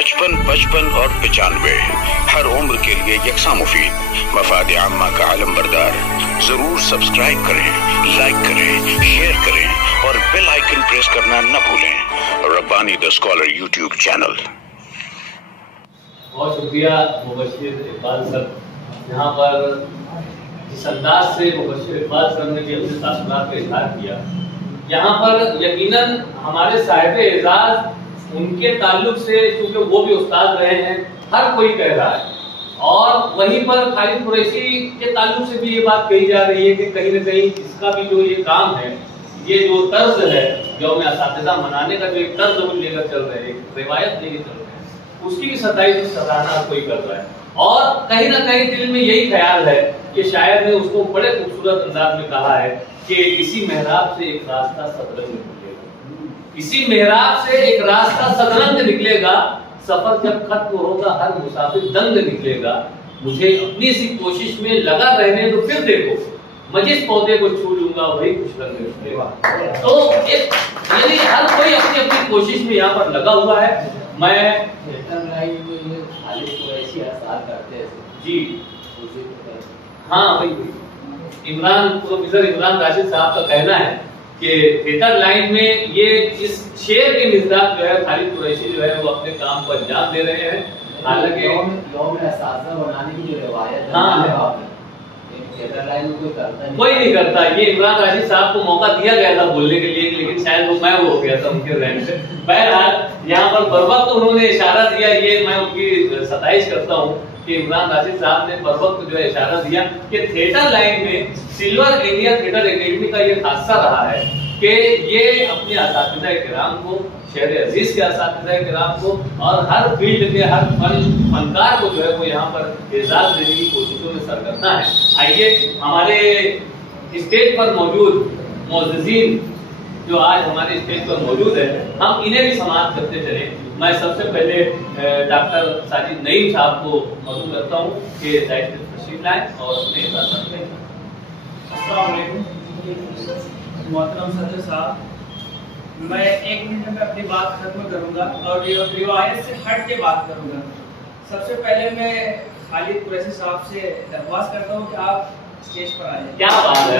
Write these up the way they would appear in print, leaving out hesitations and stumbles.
55, 55 और 95 हर उम्र के लिए यकसा मुफीद, मफाद आम्मा का आलम बरदार। जरूर सब्सक्राइब करें, लाइक करें, शेयर करें और बेल आइकन प्रेस करना न भूलें। Rabbani the scholar YouTube channel. बहुत शुक्रिया मुबश्शिर इकबाल सर, यहाँ पर जिस अंदाज से मुबश्शिर इकबाल सर ने भी अपने तासुरात का इजहार किया, यहाँ पर यकीनन हमारे साहिब एजाज उनके ताल्लुक से, क्योंकि वो भी उस्ताद रहे हैं, हर कोई कह रहा है। और वहीं पर खालिद कुरैशी के ताल्लुक से भी ये बात कही जा रही है कि कहीं न कहीं इसका भी जो ये काम है, ये जो तर्ज है, जो हमें असातिज़ा मनाने का जो एक तर्ज वो लेकर चल रहे हैं, रिवायत लेकर चल रहे हैं, उसकी भी सराहना कोई कर रहा है। और कहीं ना कहीं दिल में यही ख्याल है कि शायर ने उसको बड़े खूबसूरत अंदाज में कहा है कि इसी मेहराब से एक रास्ता सतरंग निकलेगा, इसी मेहराब से एक रास्ता सतरंग निकलेगा, सफर जब खत्म होगा हर मुसाफिर दंग निकलेगा। मुझे अपनी सी कोशिश में लगा रहने तो फिर देखो, मैं जिस पौधे को छू लूंगा वही कुछ रंग निकलेगा। तो एक यानी हर कोई अपनी अपनी कोशिश में यहाँ पर लगा हुआ है। मैं जी हाँ वही प्रोफेसर इमरान राशिद साहब का कहना है कि थिएटर लाइन में ये इस शेर के मिजाज जो है खालिद कुरैशी जो है वो अपने काम को अंजाम दे रहे हैं। हालांकि बनाने की जो रिवायत हाँ थिएटर लाइन में कोई नहीं करता। ये इमरान राशिद साहब को मौका दिया गया था बोलने के लिए, लेकिन शायद वो मैं हो गया था उनके रहने से। बहरहाल यहाँ पर बर वक्त उन्होंने इशारा दिया, ये मैं उनकी सताइश करता हूँ कि इमरान राशिद साहब ने बर वक्त जो है इशारा दिया कि थिएटर लाइन में सिल्वर इंडिया थिएटर एकेडमी का ये खासा रहा है कि ये अपने असातिज़ा किराम को, शहर अजीज के असातिज़ा किराम को और हर फील्ड के हर फनकार को जो है वो यहाँ पर एजाज देने की कोशिशों में सरगर्दा है। आइए हमारे स्टेज पर मौजूद मोअज़्ज़िज़ीन जो आज हमारे स्टेज पर मौजूद है, हम इन्हें भी समाप्त करते चले। मैं सबसे पहले डॉक्टर साजिद नईम साहब को मौजूद करता हूँ कि दायित्व तशरीफ लाएं और अपने इजाज़त दें। अस्सलाम वालेकुम मोहतरम सदर साहब, मैं 1 मिनट में अपनी बात खत्म करूंगा और रिवायत से हट के बात करूंगा। सबसे पहले मैं खालिद कुरैशी साहब से दरख्वास्त करता हूं कि आप स्टेज पर आ जाएं। क्या बात है,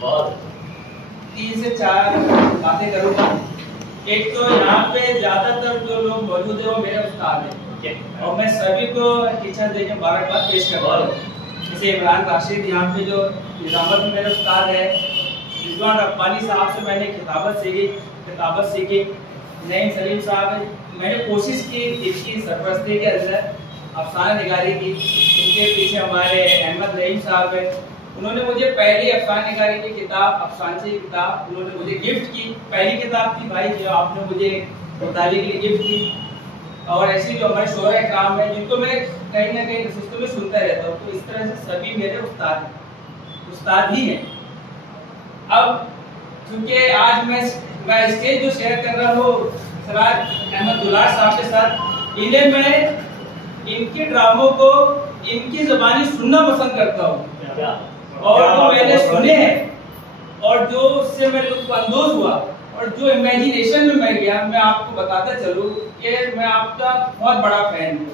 बहुत 3 से 4 बातें करूंगा। एक तो यहाँ पे ज्यादातर जो लोग मौजूद है वो मेरे उस्ताद हैं और मैं सभी को टीचर डे के मुबारकबाद पेश करता हूँ। जैसे इमरान राशिद यहाँ पे जो निजामत में मेरे उस्ताद है, रिजवान रब्बानी साहब से मैंने किताबत सीखी। नईम सलीम साहब, मैंने कोशिश की इसकी सरपरस्ती के अंदर अफसाना निगारी की। उनके पीछे हमारे अहमद रहीम साहब है, उन्होंने मुझे पहली अफसाना निगारी की किताब, अफसाने की किताब उन्होंने मुझे गिफ्ट की। पहली किताब थी भाई जो आपने मुझे मुतालिए के लिए गिफ्ट की। और ऐसी जो हमारे शोरा इकराम है जिनको मैं कहीं ना कहीं सिस्टम में सुनता रहता हूँ, तो इस तरह से सभी मेरे उस्ताद ही हैं। अब क्योंकि आज मैं स्टेज जो शेयर कर रहा हूँ सराज अहमद दुलार साहब के साथ, इन्हें मैं इनके ड्रामों को इनकी ज़बानी सुनना पसंद करता हूँ और जो मैंने सुने हैं और जो उससे मैं लुत्फ अंदोज हुआ और जो इमेजिनेशन में मैं गया, मैं आपको बताता चलूं कि मैं आपका बहुत बड़ा फैन हूँ।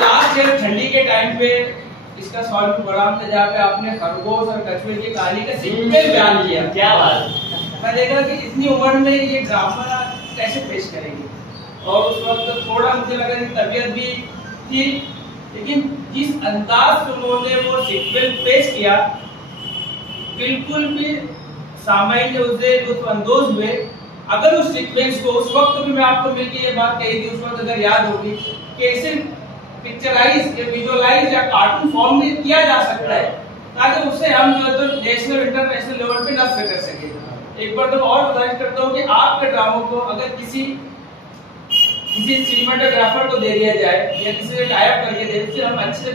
लास्ट ईयर ठंडी के टाइम पे इसका सॉल्व प्रोग्राम था जहाँ पे आपने खरगोश और कछुए की कहानी का सिंपल बयान किया। क्या बात। मैं देख रहा कि इतनी उम्र में ये ड्रामा कैसे पेश करेंगे, और उस वक्त थोड़ा मुझे लगा कि तबीयत भी थी, लेकिन जिस अंदाज से उन्होंने वो सीक्वेंस पेश किया बिल्कुल भी सामान्य उससे लुत्फ अंदोज हुए। अगर उस सीक्वेंस को उस वक्त भी मैं आपको मिलकर ये बात कही थी, उस वक्त अगर याद होगी कि इसे पिक्चराइज या विजुअलाइज या कार्टून फॉर्म में किया जा सकता है ताकि उससे हम जो तो नेशनल इंटरनेशनल लेवल पे नष्ट कर सके। एक बार तो और गुजारिश करता हूँ कि आपके ड्रामों को अगर किसी सिनेमाटोग्राफर को दे दिया जाए या किसी से टाई अप करके दे, इससे हम अच्छे से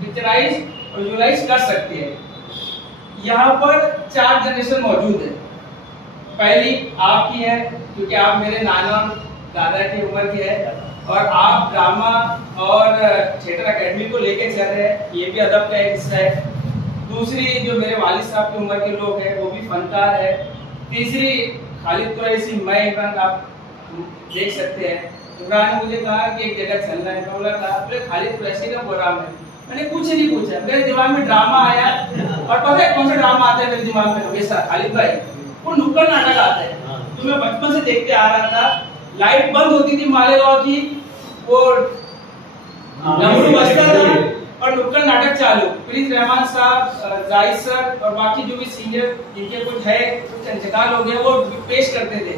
पिक्चराइज और विजुअलाइज कर सकते हैं। यहाँ पर 4 जनरेशन मौजूद है। पहली आपकी है क्योंकि आप मेरे नाना दादा की उम्र के है और आप ड्रामा और थिएटर एकेडमी को लेके चल रहे हैं, ये भी अदब का एक हिस्सा है। दूसरी जो मेरे वालिद साहब की उम्र के लोग हैं वो भी फनकार है। तीसरी खालिद कुरैशी, मैं इमरान, आप देख सकते हैं। इमरान ने मुझे कहा कि एक जगह चलना है, मैं बोला था अरे खालिद कुरैशी का प्रोग्राम है। मैंने कुछ नहीं पूछा, मेरे दिमाग में ड्रामा आया और पता है कौन सा ड्रामा आता है मेरे दिमाग में हमेशा? खालिद भाई, वो नुक्कड़ नाटक आता है तो मैं बचपन से देखते आ रहा था। लाइट बंद होती थी मालेगांव की, वो डमरू बजता था और नुक्कड़ नाटक चालू। प्लीज रहमान साहब, जाहिद सर और बाकी जो भी सीनियर जिनके कुछ है, कुछ इंतकाल हो गया, वो पेश करते थे।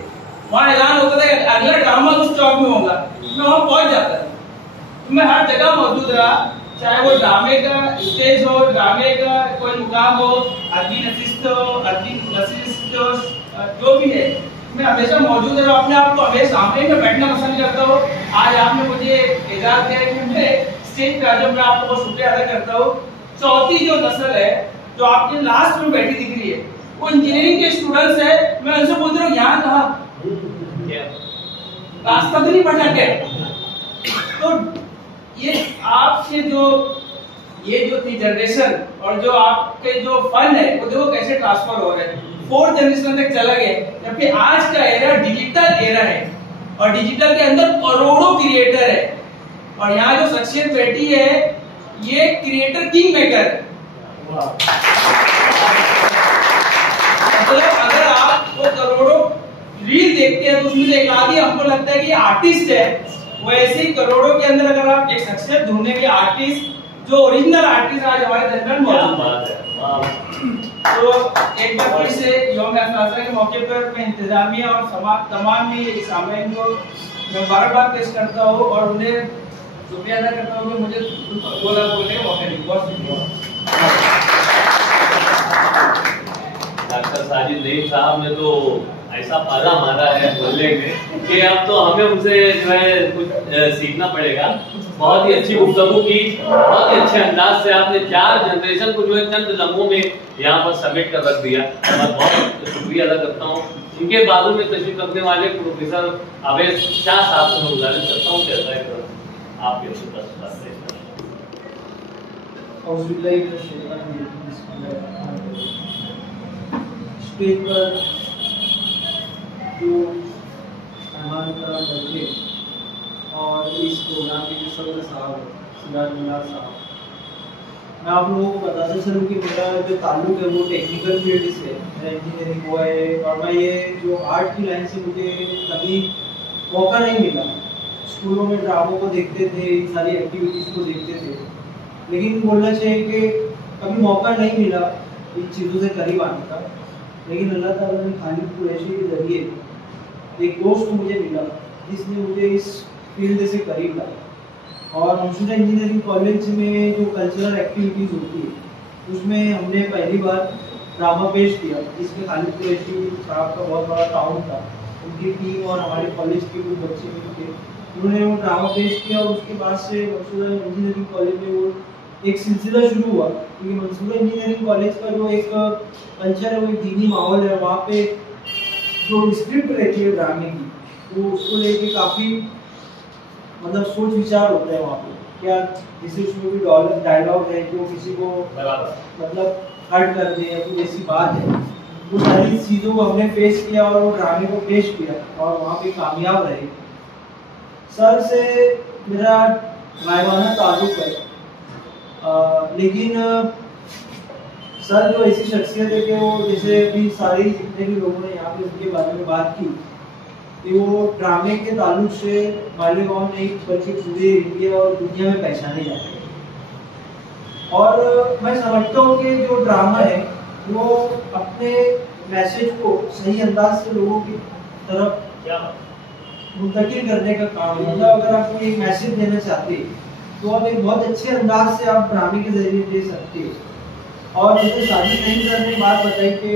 वहाँ ऐलान होता था अगला ड्रामा उस चौक में होगा, मैं वहाँ पहुंच जाता था। तो मैं हर जगह मौजूद रहा, चाहे वो ड्रामे का स्टेज हो, ड्रामे का कोई मुकाम हो, अदबी नशिस्त हो, अदबी नशिस्त हो, जो भी है, मैं हमेशा मौजूद रहा। अपने आप को हमेशा सामने में बैठना पसंद करता हूँ। आज आपने मुझे इजाजत दिया कि मैं स्टेज पे आ जाऊं, मैं आपको बहुत शुक्रिया अदा करता हूँ। चौथी जो नस्ल है जो आपके लास्ट में बैठी दिख रही है, वो इंजीनियरिंग के स्टूडेंट्स है। मैं उनसे बोल रहा हूँ यहाँ कहा रास्ता तो नहीं भटके। तो ये आपके जो थी जनरेशन और जो आपके जो फन है वो देखो कैसे ट्रांसफर हो रहे हैं, 4th जनरेशन तक चला गया। जबकि आज का एरा डिजिटल एरा है और डिजिटल के अंदर करोड़ों क्रिएटर है और यहाँ जो शख्सियत बैठी है ये क्रिएटर किंग मेकर है। मतलब अगर आप वो करोड़ों रील देखते हैं तो उसमें से एक आदमी हमको लगता है कि आर्टिस्ट है, वैसे ही करोड़ों के अंदर अगर आप एक शख्सियत ढूंढेंगे आर्टिस्ट, जो ओरिजिनल आर्टिस्ट आज हमारे दरमियान मौजूद है। तो एक बार फिर से यौम अज़ाज़ा के मौके पर मैं इंतजामिया और तमाम ही सामीन को मुबारकबाद पेश करता हूँ और उन्हें शुक्रिया अदा करता हूँ कि मुझे बोलने का मौका दिया। बहुत शुक्रिया। डॉक्टर साजिद नईम साहब ने तो ऐसा पाला मारा है बोलने में कि अब तो हमें उनसे जो है कुछ सीखना पड़ेगा। बहुत ही अच्छी गुफ्तगू की, बहुत ही अच्छे अंदाज से आपने 4 जनरेशन को जो है चंद लम्हों में यहाँ पर सबमिट कर रख दिया। मैं बहुत शुक्रिया अदा करता हूँ। इनके बाजू में तशरीफ रखने वाले प्रोफेसर अवैस शाह साहब से मैं गुजारिश करता हूँ कि आप स्टेज पर जो मेहमान का बच्चे और इस प्रोग्राम के सदर साहब सिराज मिनार साहब, मैं आप लोगों को बताता चलूँ कि मेरा जो ताल्लुक है वो टेक्निकल फील्ड से, मेरा इंजीनियरिंग हुआ है और मैं ये जो आर्ट की लाइन से मुझे कभी मौका नहीं मिला। स्कूलों में ड्रामों को देखते थे, इन सारी एक्टिविटीज़ को देखते थे, लेकिन बोलना चाहिए कि कभी मौका नहीं मिला इन चीज़ों से करीब आने का। लेकिन अल्लाह ताला ने खालिद कुरैशी के जरिए एक दोस्त मुझे मिला जिसने मुझे इस फील्ड से करीब लाया। और मंसूरा इंजीनियरिंग कॉलेज में जो कल्चरल एक्टिविटीज़ होती है उसमें हमने पहली बार ड्रामा पेश किया, जिसमें खालिद कुरैशी साहब का बहुत बड़ा टाउन था। उनकी टीम और हमारे कॉलेज के कुछ बच्चे भी थे, उन्होंने वो ड्रामा पेश किया और उसके बाद से मंसूरा इंजीनियरिंग कॉलेज में वो एक सिलसिला शुरू हुआ। क्योंकि मंसूरा इंजीनियरिंग कॉलेज का जो एक कल्चर है वो एक दीनी माहौल है। वहाँ पे जो स्क्रिप्ट रहती है ड्रामे की, तो उसको लेके काफ़ी मतलब सोच विचार होता है वहाँ पे, क्या जैसे उसमें भी डायलॉग है जो किसी को मतलब हर्ट कर दे या कुछ ऐसी बात है, वो सारी चीज़ों को हमने फेस किया और वो ड्रामे को पेश किया और वहाँ पे कामयाब रहे। सर से मेरा गायबाना ताल्लुक है, लेकिन सर जो ऐसी शख्सियत है कि वो जैसे अभी सारे जितने भी लोगों ने यहाँ पे उनके बारे में बात की कि वो ड्रामे के ताल्लुक से मालेगांव नहीं बल्कि पूरे इंडिया और दुनिया में पहचाने जाते हैं। और मैं समझता हूँ कि जो ड्रामा है वो अपने मैसेज को सही अंदाज से लोगों की तरफ मुंतकिल करने का काम है। मतलब अगर आप कोई एक मैसेज देना चाहते हैं तो आप एक बहुत अच्छे अंदाज से आप ड्रामे के जरिए दे सकते हो। और जैसे साजिद नईम सर ने बात बताई कि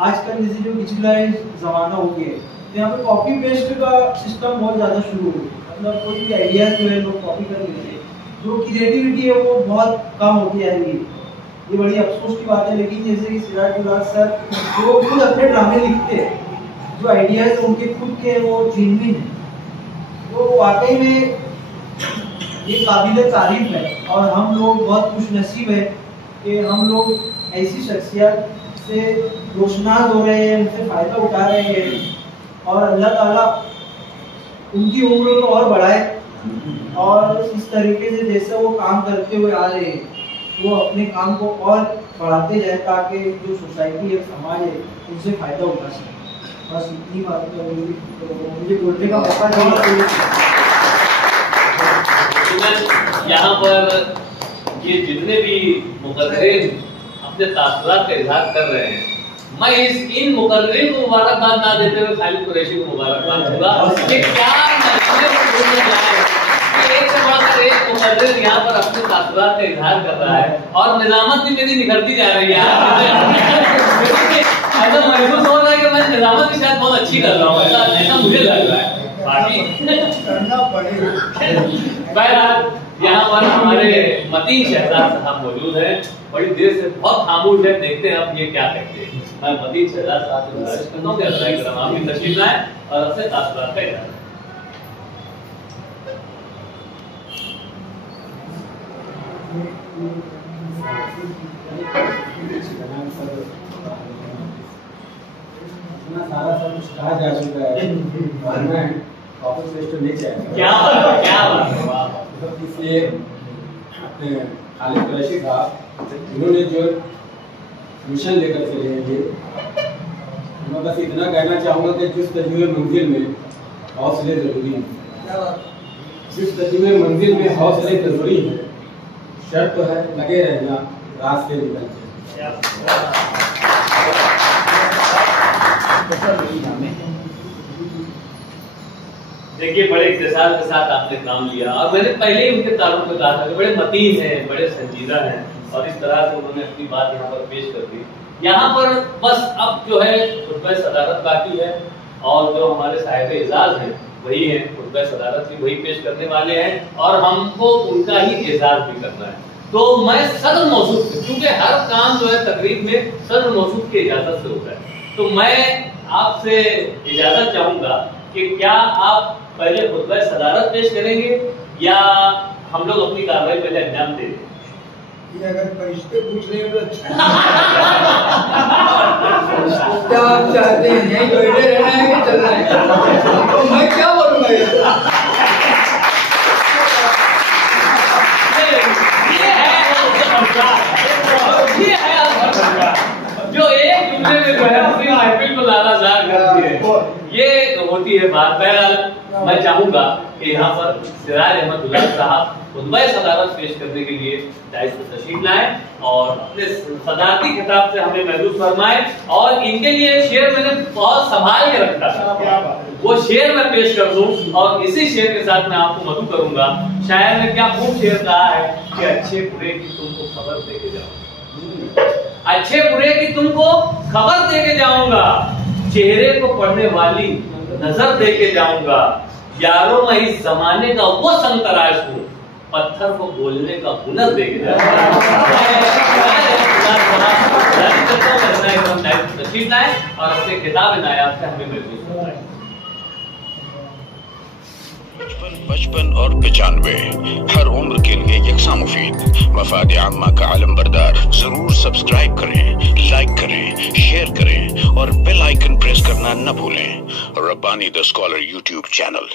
आजकल जैसे जो डिजिटलाइज ज़माना हो गया है तो यहाँ पे कॉपी पेस्ट का सिस्टम बहुत ज़्यादा शुरू हो गया। मतलब कोई भी आइडियाज़ जो है लोग कॉपी कर लेते हैं, जो क्रिएटिविटी है वो बहुत कम होती जा रही है। ये बड़ी अफसोस की बात है। लेकिन जैसे कि सिराज मिनार सर वो खुद अपने ड्रामे लिखते हैं, जो आइडियाज़ उनके खुद के वो जेन्युइन है, तो वाकई में ये काबिल तारीफ है और हम लोग बहुत खुशनसीब है कि हम लोग ऐसी शख्सियत से रोशनास हो रहे हैं, उनसे फ़ायदा उठा रहे हैं और अल्लाह ताला उनकी उम्र को और बढ़ाए और इस तरीके से जैसे वो काम करते हुए आ रहे हैं वो अपने काम को और बढ़ाते जाए ताकि जो सोसाइटी है, समाज है, उनसे फ़ायदा उठा सके। बस इतनी बात मुझे बोलने का मौका नहीं। यहाँ पर ये जितने भी मुकर्रिर अपने तासुरात का इजहार कर रहे हैं, मैं इन मुकर्रिर को मुबारकबाद ना देते हुए खालिद कुरैशी को मुबारकबाद दूंगा कि क्या एक से बढ़कर एक मुकर्रिर यहाँ पर अपने तासुरात का इजहार कर रहा है और निजामत भी मेरी निखरती जा रही है। ऐसा महसूस हो रहा है कि मैं निजामत भी शायद बहुत अच्छी कर रहा हूँ, ऐसा मुझे लग रहा है। बाकी करना पड़ेगा। बहरहाल यहाँ पर हमारे मतीन शहजाद साहब मौजूद हैं, बड़ी देर से बहुत खामोश है, देखते हैं अब ये क्या कहते हैं। मैं मतीन शहजाद साहब से गुजारिश करता हूँ कि आप भी तशरीफ लाएं और अपने तासुरात का इजहार। सारा सब कुछ कहा जा चुका है, वापस तो नहीं चाहिए। क्या बात इसलिए अपने खालिद कुरैशी साहब इन्होंने जो मिशन लेकर चले हैं, मैं बस इतना कहना चाहूँगा कि जिस तजुर्बे मंजिल में हौसले जरूरी हैं, जिस तजुर्बे मंजिल में हौसले जरूरी हैं, शर्त तो है लगे रहना, रास्ते निकलते। देखिए, बड़े इख्तिसार के साथ आपने काम लिया और मैंने पहले ही उनके तारुफ में कहा था कि बड़े मतीन हैं, बड़े संजीदा हैं और इस तरह से उन्होंने अपनी बात यहाँ पर पेश कर दी। यहाँ पर बस अब जो है खुतबा सदारत बाकी है और जो हमारे साहिब एजाज हैं वही हैं, खुतबा सदारत भी वही पेश करने वाले हैं और हमको उनका ही एजाज भी करना है। तो मैं सदर मौसूद, क्योंकि हर काम जो है तकरीब में सदर मौसूद की इजाजत से होता है, तो मैं आपसे इजाजत चाहूंगा कि क्या आप पहले खुतबा सदारत पेश करेंगे या हम लोग अपनी कार्रवाई पहले अंजाम दे दें? अगर फरिश्ते पूछ रहे हैं तो अच्छा क्या आप चाहते हैं, यहीं बैठे रहना है कि चलना है? तो मैं क्या बोलूंगा ये है जो एक जुमले में जो है अपनी महफिल को लालाजार करती है, ये होती है बात। बहरहाल मैं चाहूंगा कि यहाँ पर सिराज अहमद दुलाल साहब खुतबा सदारत पेश करने के लिए दाइस पर तशरीफ लाएं और अपने सदारती खिताब से हमें महसूस फरमाएं। और इनके लिए एक शेर मैंने बहुत संभाल के रखा था, वो शेर मैं पेश कर दूं और इसी शेर के साथ मैं आपको मधु करूंगा। शायर ने क्या खूब शेर कहा है कि अच्छे बुरे की तुमको खबर देके जाऊंगा, अच्छे बुरे की तुमको खबर देके जाऊंगा, चेहरे को पढ़ने वाली नजर देके जाऊंगा, यारों मैं इस जमाने का वो संतराश हूँ, पत्थर को बोलने का हुनर देके जाऊंगा। और अपने किताब नायाब से हमें महसूस होता है। 55 और 95 हर उम्र के लिए यकसा मुफीद। मफाद आम्मा का आलम बरदार। जरूर सब्सक्राइब करें, लाइक करें, शेयर करें और बेल आइकन प्रेस करना न भूलें। Rabbani the scholar YouTube channel.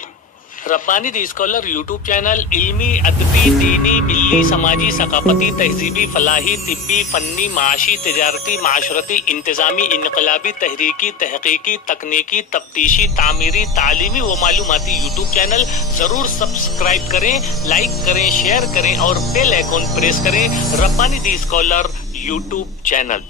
Rabbani the scholar YouTube channel इल्मी, अदबी, दीनी, मिल्ली, समाजी, सकाफती, तहजीबी, फलाही, तिब्बी, फन्नी, माशी, तिजारती, माशरती, इंतजामी, इनकलाबी, तहरीकी, तहकीकी, तकनीकी, तफ्तीशी, तामीरी, तालीमी व मालूमाती यूट्यूब चैनल जरूर सब्सक्राइब करें, लाइक करें, शेयर करें और बेल आइकन प्रेस करें। Rabbani the scholar YouTube channel.